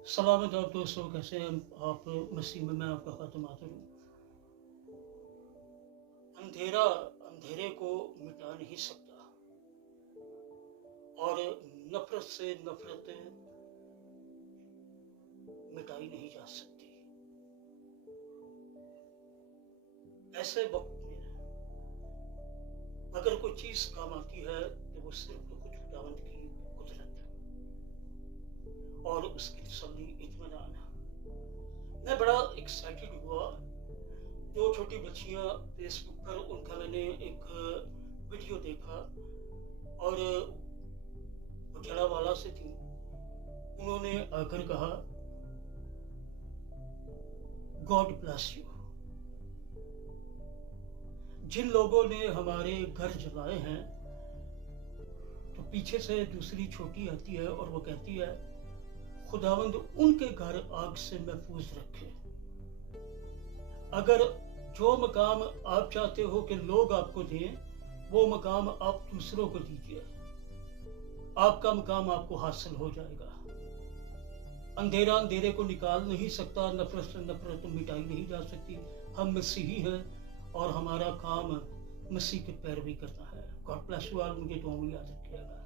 सलामत आप दोस्तों, कैसे हैं आप? मसीह में मैं आपका खातम हाजिर हूँ। अंधेरा अंधेरे को मिटा नहीं सकता और नफरत से नफरत मिटाई नहीं जा सकती। ऐसे वक्त में अगर कोई चीज काम आती है तो वो सिर्फ खुदावंद की कुदरत और उसकी तसल्ली, इत्मीनान है। मैं बड़ा एक्साइटेड हुआ, दो छोटी बच्चियां फेसबुक पर, उनका मैंने एक वीडियो देखा और वो जड़ावाला से थी। उन्होंने आकर कहा, गॉड ब्लेस यू। जिन लोगों ने हमारे घर जलाए हैं, तो पीछे से दूसरी छोटी आती है और वो कहती है, खुदावंद उनके घर आग से महफूज रखे। अगर जो मकाम आप चाहते हो कि लोग आपको दें, वो मकाम आप दूसरों को दीजिए, आपका मकाम आपको हासिल हो जाएगा। अंधेरा अंधेरे को निकाल नहीं सकता, नफरत से नफरत मिटाई नहीं जा सकती। हम मसीही हैं और हमारा काम मसीह की पैरवी करना है। God bless you all. मुझे दुआ में याद रखिएगा।